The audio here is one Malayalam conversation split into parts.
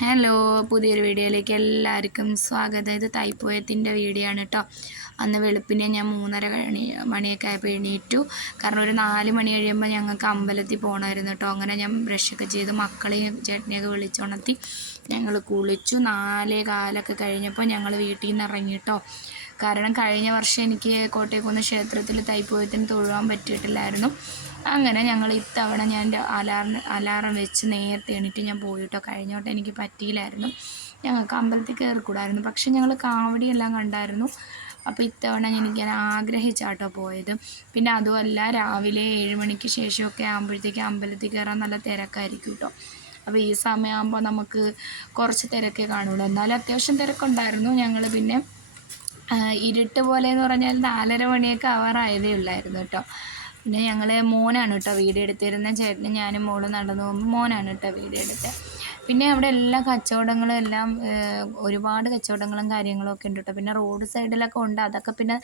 ഹലോ, പുതിയൊരു വീഡിയോയിലേക്ക് എല്ലാവർക്കും സ്വാഗതം. ഇത് തൈപ്പൂയത്തിൻ്റെ വീഡിയോ ആണ് കേട്ടോ. അന്ന് വെളുപ്പിനെ ഞാൻ 3:30 മണിയൊക്കെ ആയപ്പോൾ എണീറ്റു. കാരണം ഒരു 4 മണി കഴിയുമ്പോൾ ഞങ്ങൾക്ക് അമ്പലത്തിൽ പോകണമായിരുന്നു കേട്ടോ. അങ്ങനെ ഞാൻ ബ്രഷൊക്കെ ചെയ്ത് മക്കളെയും ചേട്ടനെയൊക്കെ വിളിച്ചുണർത്തി ഞങ്ങൾ കുളിച്ചു. 4:15 കഴിഞ്ഞപ്പോൾ ഞങ്ങൾ വീട്ടിൽ നിന്ന് ഇറങ്ങി കേട്ടോ. കാരണം കഴിഞ്ഞ വർഷം എനിക്ക് കോട്ടയക്കുന്ന് ക്ഷേത്രത്തിൽ തൈപ്പൂയത്തിന് തൊഴുവാൻ പറ്റിയിട്ടില്ലായിരുന്നു. അങ്ങനെ ഞങ്ങൾ ഇത്തവണ ഞാൻ അലാറം വെച്ച് നേരത്തെ എണീറ്റ് ഞാൻ പോയിട്ടോ. കഴിഞ്ഞ വട്ടം എനിക്ക് പറ്റിയില്ലായിരുന്നു, ഞങ്ങൾക്ക് അമ്പലത്തിൽ കയറിക്കൂടായിരുന്നു. പക്ഷെ ഞങ്ങൾ കാവടിയെല്ലാം കണ്ടായിരുന്നു. അപ്പോൾ ഇത്തവണ ഞാൻ ആഗ്രഹിച്ചാട്ടോ പോയത്. പിന്നെ അതുമല്ല, രാവിലെ 7 മണിക്ക് ശേഷമൊക്കെ ആകുമ്പോഴത്തേക്ക് അമ്പലത്തിൽ കയറാൻ നല്ല തിരക്കായിരിക്കും കേട്ടോ. അപ്പോൾ ഈ സമയമാകുമ്പോൾ നമുക്ക് കുറച്ച് തിരക്കേ കാണുള്ളൂ. എന്നാലും അത്യാവശ്യം തിരക്കുണ്ടായിരുന്നു. ഞങ്ങൾ പിന്നെ ഇരുട്ട് പോലെ എന്ന് പറഞ്ഞാൽ 4:30 മണിയൊക്കെ ആവാറായതേ ഉള്ളായിരുന്നു കേട്ടോ. പിന്നെ ഞങ്ങൾ മോനാണ് കേട്ടോ വീഡിയോ എടുത്തിരുന്നത്. ചേട്ടനും ഞാനും മോളും നടന്നു പോകുമ്പോൾ മോനാണ് കേട്ടോ വീഡിയോ എടുത്തത്. പിന്നെ അവിടെ എല്ലാ കച്ചവടങ്ങളും എല്ലാം ഒരുപാട് കച്ചവടങ്ങളും കാര്യങ്ങളും ഒക്കെ ഉണ്ട് കേട്ടോ. പിന്നെ റോഡ് സൈഡിലൊക്കെ ഉണ്ട്. അതൊക്കെ പിന്നെ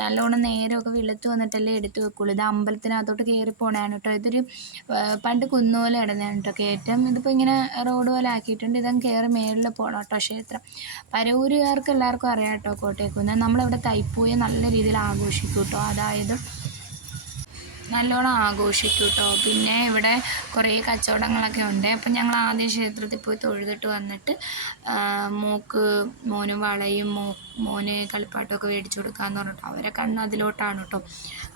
നല്ലോണം നേരമൊക്കെ വെളുത്ത് വന്നിട്ടല്ലേ എടുത്ത് വെക്കുള്ളൂ. ഇത് അമ്പലത്തിനകത്തോട്ട് കയറി പോകണതാണ് കേട്ടോ. ഇതൊരു പണ്ട് കുന്നുപോലെ ഇടുന്നതാണ് കേട്ടോ കയറ്റം. ഇതിപ്പോൾ ഇങ്ങനെ റോഡ് പോലെ ആക്കിയിട്ടുണ്ട്. ഇതങ്ങ് കയറി മേളിൽ പോകണം കേട്ടോ ക്ഷേത്രം. പരവൂരുകാർക്ക് എല്ലാവർക്കും അറിയാം കേട്ടോ കോട്ടയക്കുന്ന്. നമ്മളിവിടെ തൈപ്പൂയം നല്ല രീതിയിൽ ആഘോഷിക്കും കേട്ടോ. അതായത് നല്ലോണം ആഘോഷിക്കും കേട്ടോ. പിന്നെ ഇവിടെ കുറേ കച്ചവടങ്ങളൊക്കെ ഉണ്ട്. അപ്പം ഞങ്ങൾ ആദ്യം ക്ഷേത്രത്തിൽ പോയി തൊഴുതിട്ട് വന്നിട്ട് മോന് വളയും മോന് കളിപ്പാട്ടമൊക്കെ മേടിച്ചു കൊടുക്കാമെന്ന് പറഞ്ഞിട്ട് അവരെ കണ്ണ് അതിലോട്ടാണ് കേട്ടോ.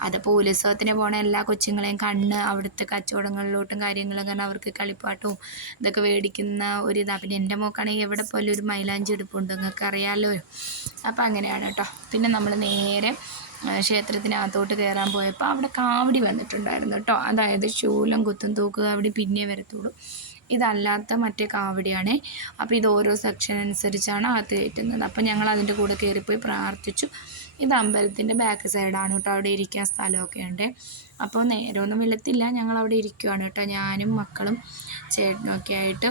അതിപ്പോൾ ഉത്സവത്തിന് പോണ എല്ലാ കൊച്ചുങ്ങളെയും കണ്ണ് അവിടുത്തെ കച്ചവടങ്ങളിലോട്ടും കാര്യങ്ങളും. കാരണം അവർക്ക് കളിപ്പാട്ടവും ഇതൊക്കെ മേടിക്കുന്ന ഒരിതാണ്. പിന്നെ എൻ്റെ മോക്കാണെങ്കിൽ എവിടെ പോലും ഒരു മൈലാഞ്ചി എടുപ്പുണ്ട്, നിങ്ങൾക്ക് അറിയാമല്ലോ. അപ്പം അങ്ങനെയാണ് കേട്ടോ. പിന്നെ നമ്മൾ നേരെ ക്ഷേത്രത്തിനകത്തോട്ട് കയറാൻ പോയപ്പോൾ അവിടെ കാവടി വന്നിട്ടുണ്ടായിരുന്നു കേട്ടോ. അതായത് ശൂലം കുത്തും തൂക്ക് കാവടി പിന്നെ വരത്തുള്ളൂ. ഇതല്ലാത്ത മറ്റേ കാവടിയാണ്. അപ്പോൾ ഇത് ഓരോ സെക്ഷൻ അനുസരിച്ചാണ് അകത്ത് കയറ്റുന്നത്. അപ്പോൾ ഞങ്ങൾ അതിൻ്റെ കൂടെ കയറിപ്പോയി പ്രാർത്ഥിച്ചു. ഇത് അമ്പലത്തിൻ്റെ ബാക്ക് സൈഡാണ് കേട്ടോ. അവിടെ ഇരിക്കാൻ സ്ഥലമൊക്കെ ഉണ്ട്. അപ്പോൾ നേരമൊന്നും വെളുത്തില്ല, ഞങ്ങളവിടെ ഇരിക്കുവാണ് കേട്ടോ. ഞാനും മക്കളും ചേട്ടനൊക്കെ ആയിട്ട്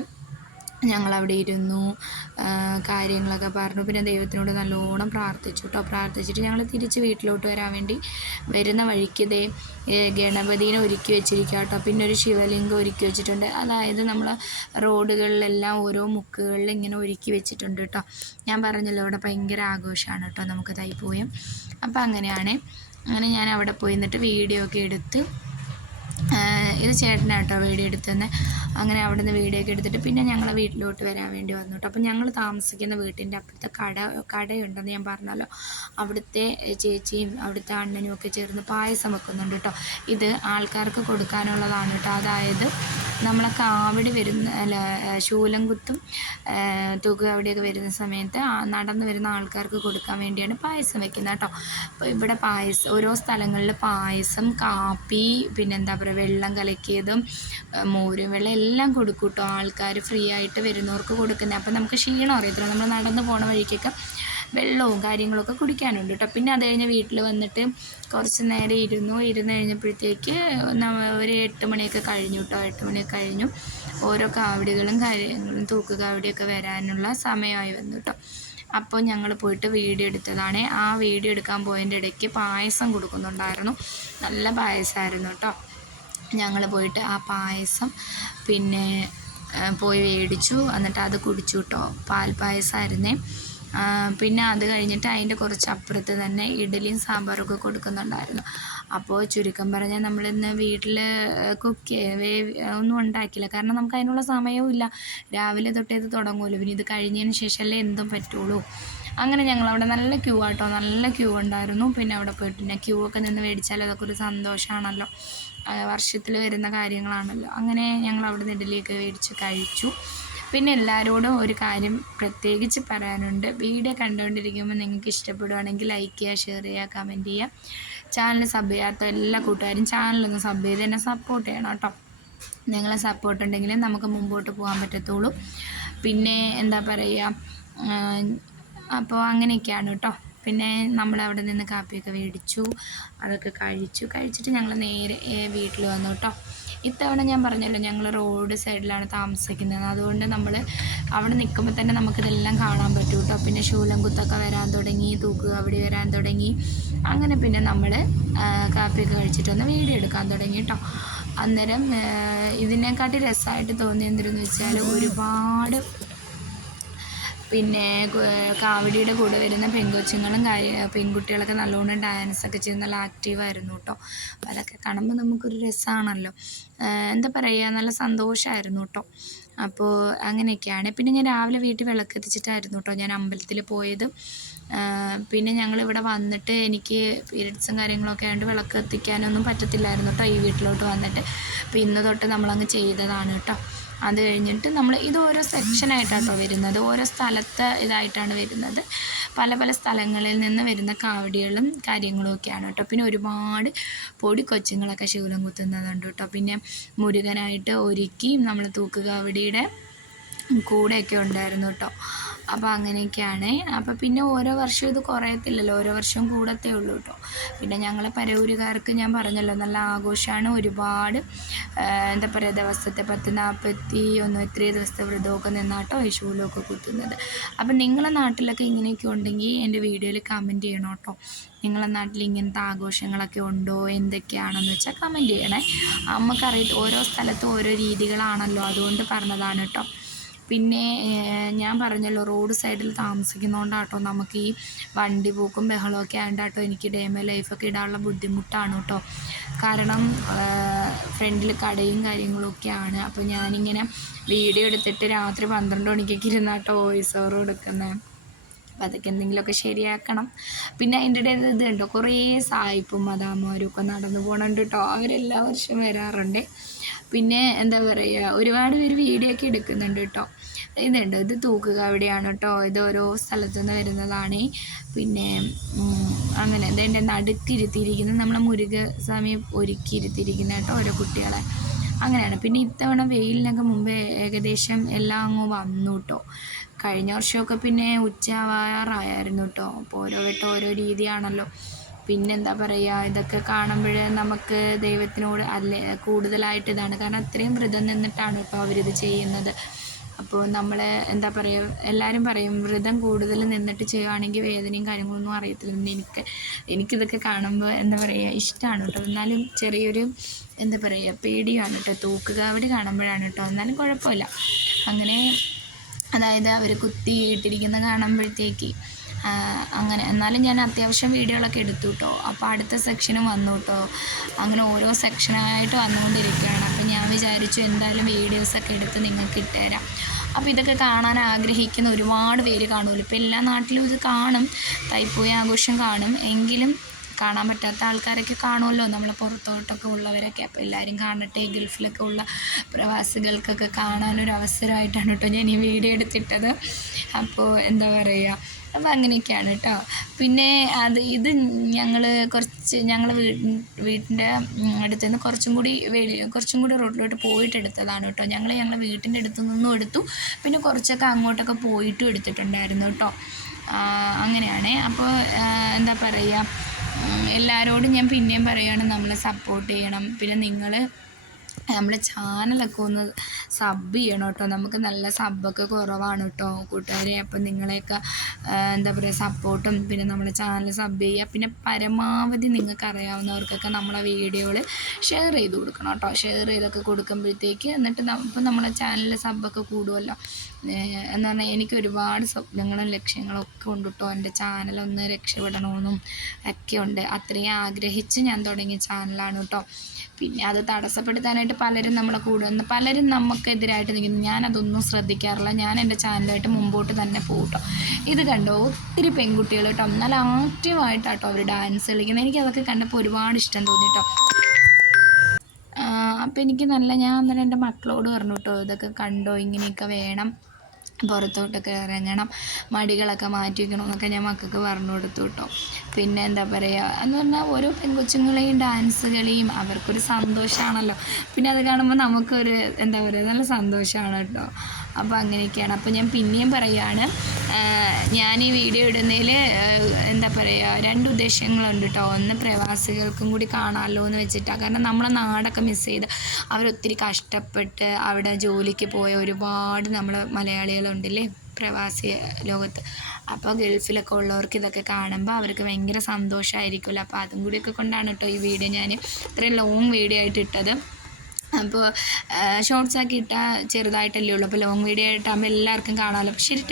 ഞങ്ങളവിടെ ഇരുന്നു, കാര്യങ്ങളൊക്കെ പറഞ്ഞു. പിന്നെ ദൈവത്തിനോട് നല്ലോണം പ്രാർത്ഥിച്ചു കേട്ടോ. പ്രാർത്ഥിച്ചിട്ട് ഞങ്ങൾ തിരിച്ച് വീട്ടിലോട്ട് വരാൻ വേണ്ടി വരുന്ന വഴിക്ക് ഗണപതിനെ ഒരുക്കി വെച്ചിരിക്കുക കേട്ടോ. പിന്നെ ഒരു ശിവലിംഗം ഒരുക്കി വെച്ചിട്ടുണ്ട്. അതായത് നമ്മൾ റോഡുകളിലെല്ലാം ഓരോ മുക്കുകളിൽ ഇങ്ങനെ ഒരുക്കി വെച്ചിട്ടുണ്ട് കേട്ടോ. ഞാൻ പറഞ്ഞല്ലോ ഇവിടെ ഭയങ്കര ആഘോഷമാണ് കേട്ടോ നമുക്ക് തൈപ്പൂയം. അപ്പോൾ അങ്ങനെ ഞാൻ അവിടെ പോയി നിന്നിട്ട് വീഡിയോ ഒക്കെ എടുത്ത്, ഇത് ചേട്ടനാട്ടോ വീഡിയോ എടുത്തത്. അങ്ങനെ അവിടെ നിന്ന് വീഡിയോ ഒക്കെ എടുത്തിട്ട് പിന്നെ ഞങ്ങൾ വീട്ടിലോട്ട് വരാൻ വേണ്ടി വന്നു കേട്ടോ. അപ്പം ഞങ്ങൾ താമസിക്കുന്ന വീട്ടിൻ്റെ അപ്പുറത്തെ കടയുണ്ടെന്ന് ഞാൻ പറഞ്ഞല്ലോ. അവിടുത്തെ ചേച്ചിയും അവിടുത്തെ അണ്ണനും ഒക്കെ ചേർന്ന് പായസം വെക്കുന്നുണ്ട് കേട്ടോ. ഇത് ആൾക്കാർക്ക് കൊടുക്കാനുള്ളതാണ് കേട്ടോ. അതായത് നമ്മളെ കാവടി ശൂലം കുത്തും തൂക്കുകാവടിയൊക്കെ വരുന്ന സമയത്ത് നടന്നു വരുന്ന ആൾക്കാർക്ക് കൊടുക്കാൻ വേണ്ടിയാണ് പായസം വെക്കുന്നത് കേട്ടോ. അപ്പോൾ ഇവിടെ ഓരോ സ്ഥലങ്ങളിൽ പായസം, കാപ്പി, പിന്നെന്താ പറയുക, വെള്ളം കലക്കിയതും മോരും വെള്ളം എല്ലാം കൊടുക്കും കേട്ടോ. ആൾക്കാർ ഫ്രീ ആയിട്ട് വരുന്നവർക്ക് കൊടുക്കുന്നത്. അപ്പം നമുക്ക് ക്ഷീണം അറിയത്തില്ല. നമ്മൾ നടന്നു പോണ വഴിക്കൊക്കെ വെള്ളവും കാര്യങ്ങളൊക്കെ കുടിക്കാനുണ്ട് കേട്ടോ. പിന്നെ അത് കഴിഞ്ഞ് വീട്ടിൽ വന്നിട്ട് കുറച്ച് നേരം ഇരുന്ന് കഴിഞ്ഞപ്പോഴത്തേക്ക് ഒരു 8 മണിയൊക്കെ കഴിഞ്ഞു കേട്ടോ. 8 മണിയൊക്കെ കഴിഞ്ഞു. ഓരോ കാവടികളും കാര്യങ്ങളും തൂക്ക് കാവടിയൊക്കെ വരാനുള്ള സമയമായി വന്നു കേട്ടോ. അപ്പോൾ ഞങ്ങൾ പോയിട്ട് വീഡിയോ എടുത്തതാണ്. ആ വീഡിയോ എടുക്കാൻ പോയതിൻ്റെ ഇടയ്ക്ക് പായസം കൊടുക്കുന്നുണ്ടായിരുന്നു. നല്ല പായസമായിരുന്നു കേട്ടോ. ഞങ്ങൾ പോയിട്ട് ആ പായസം പിന്നെ പോയി മേടിച്ചു. എന്നിട്ട് അത് കുടിച്ചു കേട്ടോ. പാൽപ്പായസമായിരുന്നേ. പിന്നെ അത് കഴിഞ്ഞിട്ട് അതിൻ്റെ കുറച്ച് അപ്പുറത്ത് തന്നെ ഇഡ്ഡലിയും സാമ്പാറൊക്കെ കൊടുക്കുന്നുണ്ടായിരുന്നു. അപ്പോൾ ചുരുക്കം പറഞ്ഞാൽ നമ്മളിന്ന് വീട്ടിൽ ഒന്നും ഉണ്ടാക്കില്ല. കാരണം നമുക്ക് അതിനുള്ള സമയവും ഇല്ല. രാവിലെ തൊട്ടേ ഇത് തുടങ്ങുമല്ലോ. പിന്നെ ഇത് കഴിഞ്ഞതിന് ശേഷമല്ലേ എന്തും പറ്റുള്ളൂ. അങ്ങനെ ഞങ്ങളവിടെ നല്ല ക്യൂ ആട്ടോ, നല്ല ക്യൂ ഉണ്ടായിരുന്നു. പിന്നെ അവിടെ പോയിട്ട് പിന്നെ ക്യൂ ഒക്കെ നിന്ന് മേടിച്ചാൽ അതൊക്കെ ഒരു സന്തോഷമാണല്ലോ, വർഷത്തിൽ വരുന്ന കാര്യങ്ങളാണല്ലോ. അങ്ങനെ ഞങ്ങൾ അവിടെ നിന്ന് ഇഡ്ഡലിയൊക്കെ മേടിച്ച് കഴിച്ചു. പിന്നെ എല്ലാവരോടും ഒരു കാര്യം പ്രത്യേകിച്ച് പറയാനുണ്ട്. വീഡിയോ കണ്ടുകൊണ്ടിരിക്കുമ്പോൾ നിങ്ങൾക്ക് ഇഷ്ടപ്പെടുകയാണെങ്കിൽ ലൈക്ക് ചെയ്യുക, ഷെയർ ചെയ്യുക, കമൻറ്റ് ചെയ്യുക. ചാനൽ സബ് ചെയ്യാത്ത എല്ലാ കൂട്ടുകാരും ചാനലൊന്ന് സബ് ചെയ്ത് എന്നെ സപ്പോർട്ട് ചെയ്യണം കേട്ടോ. നിങ്ങളെ സപ്പോർട്ട് ഉണ്ടെങ്കിൽ നമുക്ക് മുമ്പോട്ട് പോകാൻ പറ്റത്തുള്ളൂ. പിന്നെ എന്താ പറയുക, അപ്പോൾ അങ്ങനെയൊക്കെയാണ് കേട്ടോ. പിന്നെ നമ്മളവിടെ നിന്ന് കാപ്പിയൊക്കെ മേടിച്ചു, അതൊക്കെ കഴിച്ചിട്ട് ഞങ്ങൾ നേരെ വീട്ടിൽ വന്നു കേട്ടോ. ഇത്തവണ ഞാൻ പറഞ്ഞല്ലോ ഞങ്ങൾ റോഡ് സൈഡിലാണ് താമസിക്കുന്നത്. അതുകൊണ്ട് നമ്മൾ അവിടെ നിൽക്കുമ്പോൾ തന്നെ നമുക്കിതെല്ലാം കാണാൻ പറ്റും കേട്ടോ. പിന്നെ ശൂലം കുത്തൊക്കെ വരാൻ തുടങ്ങി, തൂക്ക് അവിടെ വരാൻ തുടങ്ങി. അങ്ങനെ പിന്നെ നമ്മൾ കാപ്പിയൊക്കെ കഴിച്ചിട്ട് വന്ന് വീഡിയോ എടുക്കാൻ തുടങ്ങി കേട്ടോ. അന്നേരം ഇതിനെക്കാട്ടി രസമായിട്ട് തോന്നിയെന്തിരുന്നു വെച്ചാൽ ഒരുപാട് പിന്നെ കാവടിയുടെ കൂടെ വരുന്ന പെൺകൊച്ചുങ്ങളും പെൺകുട്ടികളൊക്കെ നല്ലോണം ഡാൻസൊക്കെ ചെയ്ത് നല്ല ആക്റ്റീവായിരുന്നു കേട്ടോ. അപ്പോൾ അതൊക്കെ കാണുമ്പോൾ നമുക്കൊരു രസമാണല്ലോ, എന്താ പറയുക, നല്ല സന്തോഷമായിരുന്നു കേട്ടോ. അപ്പോൾ അങ്ങനെയൊക്കെയാണ്. പിന്നെ ഞാൻ രാവിലെ വീട്ടിൽ വിളക്കെത്തിച്ചിട്ടായിരുന്നു കേട്ടോ ഞാൻ അമ്പലത്തിൽ പോയത്. പിന്നെ ഞങ്ങളിവിടെ വന്നിട്ട് എനിക്ക് പീരിയഡ്സും കാര്യങ്ങളൊക്കെ ആയതുകൊണ്ട് വിളക്ക് കത്തിക്കാനൊന്നും പറ്റത്തില്ലായിരുന്നു കേട്ടോ ഈ വീട്ടിലോട്ട് വന്നിട്ട്. അപ്പോൾ ഇന്ന് തൊട്ട് നമ്മളങ്ങ് ചെയ്തതാണ് കേട്ടോ. അത് കഴിഞ്ഞിട്ട് നമ്മൾ ഇത് ഓരോ സെക്ഷനായിട്ടാണ് കേട്ടോ വരുന്നത്, ഓരോ സ്ഥലത്തെ ഇതായിട്ടാണ് വരുന്നത്. പല പല സ്ഥലങ്ങളിൽ നിന്ന് വരുന്ന കാവടികളും കാര്യങ്ങളും ഒക്കെയാണ് കേട്ടോ. പിന്നെ ഒരുപാട് പൊടി കൊച്ചുങ്ങളൊക്കെ ശൂലം കുത്തുന്നതുണ്ട് കേട്ടോ. പിന്നെ മുരുകനായിട്ട് ഒരുക്കി നമ്മൾ തൂക്കുകാവടിയുടെ കൂടെയൊക്കെ ഉണ്ടായിരുന്നു കേട്ടോ. അപ്പോൾ അങ്ങനെയൊക്കെയാണ്. അപ്പോൾ പിന്നെ ഓരോ വർഷം ഇത് കുറയത്തില്ലല്ലോ, ഓരോ വർഷവും കൂടത്തേ ഉള്ളൂ കേട്ടോ. പിന്നെ ഞങ്ങൾ പരവൂരുകാർക്ക് ഞാൻ പറഞ്ഞല്ലോ നല്ല ആഘോഷമാണ്. ഒരുപാട് എന്താ പറയുക, ദിവസത്തെ 10-41 ഇത്രയും ദിവസത്തെ വ്രതമൊക്കെ നിന്നാട്ടോ ഈ ശൂലമൊക്കെ കുത്തുന്നത്. അപ്പം നിങ്ങളെ നാട്ടിലൊക്കെ ഇങ്ങനെയൊക്കെ ഉണ്ടെങ്കിൽ എൻ്റെ വീഡിയോയിൽ കമൻറ്റ് ചെയ്യണം കേട്ടോ. നിങ്ങളെ നാട്ടിൽ ഇങ്ങനത്തെ ആഘോഷങ്ങളൊക്കെ ഉണ്ടോ, എന്തൊക്കെയാണെന്ന് വെച്ചാൽ കമൻറ്റ് ചെയ്യണേ. നമുക്കറിയാം ഓരോ സ്ഥലത്തും ഓരോ രീതികളാണല്ലോ, അതുകൊണ്ട് പറഞ്ഞതാണ് കേട്ടോ. പിന്നെ ഞാൻ പറഞ്ഞല്ലോ റോഡ് സൈഡിൽ താമസിക്കുന്നതുകൊണ്ടാട്ടോ നമുക്ക് ഈ വണ്ടി പോക്കും ബഹളമൊക്കെ ആയതുകൊണ്ടാട്ടോ എനിക്ക് ഡേ മൈ ലൈഫൊക്കെ ഇടാനുള്ള ബുദ്ധിമുട്ടാണ് കേട്ടോ. കാരണം ഫ്രണ്ടിൽ കടയും കാര്യങ്ങളൊക്കെയാണ്. അപ്പോൾ ഞാനിങ്ങനെ വീഡിയോ എടുത്തിട്ട് രാത്രി 12 മണിക്കൊക്കെ ഇരുന്നാട്ടോ വോയിസ് ഓവർ കൊടുക്കുന്നത്. അപ്പോൾ അതൊക്കെ എന്തെങ്കിലുമൊക്കെ ശരിയാക്കണം. പിന്നെ അതിൻ്റെ ഇടയിൽ ഇത് കണ്ടോ, കുറേ സായിപ്പും മദാമ്മമാരും ഒക്കെ നടന്നു പോകണുണ്ട് കേട്ടോ. അവരെല്ലാ വർഷവും വരാറുണ്ട്. പിന്നെ എന്താ പറയുക, ഒരുപാട് പേര് വീഡിയോ ഒക്കെ എടുക്കുന്നുണ്ട് കേട്ടോ. ഇതുണ്ട്, ഇത് തൂക്കുകാവടിയാണ് കേട്ടോ. ഇത് ഓരോ സ്ഥലത്തുനിന്ന് വരുന്നതാണ്. പിന്നെ അങ്ങനെ ഇതെൻ്റെ നടുക്കിരുത്തിയിരിക്കുന്നത് നമ്മളെ മുരുകസ്വാമി ഒരുക്കിയിരുത്തിയിരിക്കുന്ന കേട്ടോ ഓരോ കുട്ടികളെ. അങ്ങനെയാണ്. പിന്നെ ഇത്തവണ വെയിലിനൊക്കെ മുമ്പേ ഏകദേശം എല്ലാം അങ്ങ് വന്നു കേട്ടോ. കഴിഞ്ഞ വർഷമൊക്കെ പിന്നെ ഉച്ചയാവാറായിരുന്നു കേട്ടോ. അപ്പോൾ ഓരോ വട്ടം ഓരോ രീതിയാണല്ലോ. പിന്നെന്താ പറയുക, ഇതൊക്കെ കാണുമ്പോൾ നമുക്ക് ദൈവത്തിനോട് കൂടുതലായിട്ട് ഇതാണ്. കാരണം അത്രയും വ്രതം നിന്നിട്ടാണ് കേട്ടോ അവരിത് ചെയ്യുന്നത്. അപ്പോൾ നമ്മൾ എന്താ പറയുക, എല്ലാവരും പറയും വ്രതം കൂടുതൽ നിന്നിട്ട് ചെയ്യുകയാണെങ്കിൽ വേദനയും കാര്യങ്ങളൊന്നും അറിയത്തില്ല. എനിക്കിതൊക്കെ കാണുമ്പോൾ എന്താ പറയുക ഇഷ്ടമാണ് കേട്ടോ. എന്നാലും ചെറിയൊരു എന്താ പറയുക പേടിയാണ് കേട്ടോ. തൂക്കുകാവടി കാണുമ്പോഴാണ് കേട്ടോ. എന്നാലും കുഴപ്പമില്ല. അങ്ങനെ അതായത് അവർ കുത്തിയിട്ടിരിക്കുന്ന കാണുമ്പോഴത്തേക്ക് അങ്ങനെ. എന്നാലും ഞാൻ അത്യാവശ്യം വീഡിയോകളൊക്കെ എടുത്തു കേട്ടോ. അപ്പോൾ അടുത്ത സെക്ഷനും വന്നു കേട്ടോ. അങ്ങനെ ഓരോ സെക്ഷനായിട്ട് വന്നുകൊണ്ടിരിക്കുകയാണ്. അപ്പോൾ ഞാൻ വിചാരിച്ചു എന്തായാലും വീഡിയോസൊക്കെ എടുത്ത് നിങ്ങൾക്ക് ഇട്ടുതരാം. അപ്പോൾ ഇതൊക്കെ കാണാൻ ആഗ്രഹിക്കുന്ന ഒരുപാട് പേര് കാണുമല്ലോ. ഇപ്പോൾ എല്ലാ നാട്ടിലും ഇത് കാണും, തൈപ്പൂയ ആഘോഷം കാണും. എങ്കിലും കാണാൻ പറ്റാത്ത ആൾക്കാരൊക്കെ കാണുമല്ലോ, നമ്മൾ പുറത്തോട്ടൊക്കെ ഉള്ളവരൊക്കെ. അപ്പോൾ എല്ലാവരും കാണട്ടെ. ഗൾഫിലൊക്കെ ഉള്ള പ്രവാസികൾക്കൊക്കെ കാണാനൊരു അവസരമായിട്ടാണ് കേട്ടോ ഞാൻ ഈ വീഡിയോ എടുത്തിട്ടത്. അപ്പോൾ എന്താ പറയുക, അപ്പോൾ അങ്ങനെയൊക്കെയാണ് കേട്ടോ. പിന്നെ ഇത് ഞങ്ങൾ വീട്ടിൻ്റെ അടുത്ത് നിന്ന് കുറച്ചും കൂടി റോഡിലോട്ട് പോയിട്ട് എടുത്തതാണ് കേട്ടോ. ഞങ്ങളുടെ വീട്ടിൻ്റെ അടുത്ത് നിന്നും എടുത്തു. പിന്നെ കുറച്ചൊക്കെ അങ്ങോട്ടൊക്കെ പോയിട്ടും എടുത്തിട്ടുണ്ടായിരുന്നു കേട്ടോ. അങ്ങനെയാണ്. അപ്പോൾ എന്താ പറയുക, എല്ലാവരോടും ഞാൻ പിന്നെയും പറയുകയാണ്, നമ്മളെ സപ്പോർട്ട് ചെയ്യണം. പിന്നെ നിങ്ങൾ നമ്മുടെ ചാനലൊക്കെ ഒന്ന് സബ് ചെയ്യണം കേട്ടോ. നമുക്ക് നല്ല സബ്ബൊക്കെ കുറവാണ് കേട്ടോ കൂട്ടുകാരെ. അപ്പം നിങ്ങളെയൊക്കെ എന്താ പറയുക സപ്പോർട്ടും പിന്നെ നമ്മുടെ ചാനൽ സബ് ചെയ്യുക. പിന്നെ പരമാവധി നിങ്ങൾക്ക് അറിയാവുന്നവർക്കൊക്കെ നമ്മളെ വീഡിയോകൾ ഷെയർ ചെയ്ത് കൊടുക്കണം കേട്ടോ. ഷെയർ ചെയ്തൊക്കെ കൊടുക്കുമ്പോഴത്തേക്ക് എന്നിട്ട് ഇപ്പം നമ്മളെ ചാനലിൽ സബ്ബൊക്കെ കൂടുമല്ലോ. എന്ന് പറഞ്ഞാൽ എനിക്ക് ഒരുപാട് സ്വപ്നങ്ങളും ലക്ഷ്യങ്ങളൊക്കെ ഉണ്ട് കേട്ടോ. എൻ്റെ ചാനലൊന്ന് രക്ഷപ്പെടണമെന്നും ഒക്കെ ഉണ്ട്. അത്രയും ആഗ്രഹിച്ച് ഞാൻ തുടങ്ങിയ ചാനലാണ് കേട്ടോ. പിന്നെ അത് തടസ്സപ്പെടുത്താനായിട്ട് പലരും നമ്മളെ കൂടുന്നു, പലരും നമുക്കെതിരായിട്ട് നിൽക്കുന്നു. ഞാനതൊന്നും ശ്രദ്ധിക്കാറില്ല. ഞാൻ എൻ്റെ ചാനലായിട്ട് മുമ്പോട്ട് തന്നെ പോകും കേട്ടോ. ഇത് കണ്ടോ, ഒത്തിരി പെൺകുട്ടികൾ കേട്ടോ നല്ല ആക്റ്റീവായിട്ടാട്ടോ അവർ ഡാൻസ് കളിക്കുന്നത്. എനിക്കതൊക്കെ കണ്ടപ്പോൾ ഒരുപാട് ഇഷ്ടം തോന്നി കേട്ടോ. അപ്പോൾ എനിക്ക് ഞാൻ അന്നേരം എൻ്റെ മക്കളോട് പറഞ്ഞു കേട്ടോ, ഇതൊക്കെ കണ്ടോ, ഇങ്ങനെയൊക്കെ വേണം, പുറത്തോട്ടൊക്കെ ഇറങ്ങണം, മടികളൊക്കെ മാറ്റി വയ്ക്കണമെന്നൊക്കെ ഞാൻ മക്കൾക്ക് പറഞ്ഞു കൊടുത്തു കേട്ടോ. പിന്നെ എന്താ പറയുക എന്ന് പറഞ്ഞാൽ ഓരോ പെൺകൊച്ചുങ്ങളെയും ഡാൻസ് കളിയും അവർക്കൊരു സന്തോഷമാണല്ലോ. പിന്നെ അത് കാണുമ്പോൾ നമുക്കൊരു എന്താ പറയുക നല്ല സന്തോഷമാണ് കേട്ടോ. അപ്പോൾ അങ്ങനെയൊക്കെയാണ്. അപ്പോൾ ഞാൻ പിന്നെയും പറയുകയാണ്, ഞാൻ ഈ വീഡിയോ ഇടുന്നതിൽ എന്താ പറയുക 2 ഉദ്ദേശങ്ങളുണ്ട് കേട്ടോ. ഒന്ന് പ്രവാസികൾക്കും കൂടി കാണാമല്ലോ എന്ന് വെച്ചിട്ടാണ്. കാരണം നമ്മളെ നാടൊക്കെ മിസ് ചെയ്ത് അവരൊത്തിരി കഷ്ടപ്പെട്ട് അവിടെ ജോലിക്ക് പോയ ഒരുപാട് നമ്മൾ മലയാളികളുണ്ടല്ലേ പ്രവാസി ലോകത്ത്. അപ്പോൾ ഗൾഫിലൊക്കെ ഉള്ളവർക്ക് ഇതൊക്കെ കാണുമ്പോൾ അവർക്ക് ഭയങ്കര സന്തോഷമായിരിക്കുമല്ലോ. അപ്പോൾ അതും കൂടിയൊക്കെ കൊണ്ടാണ് കേട്ടോ ഈ വീഡിയോ ഞാൻ ഇത്രയും ലോങ് വീഡിയോ ആയിട്ട് ഇട്ടത്. അപ്പോൾ ഷോർട്സ് ആക്കി ഇട്ടാൽ ചെറുതായിട്ടല്ലേ ഉള്ളൂ. അപ്പോൾ ലോങ് വീഡിയോ ആയിട്ടാകുമ്പോൾ എല്ലാവർക്കും കാണാമല്ലോ. അപ്പോൾ ശരി.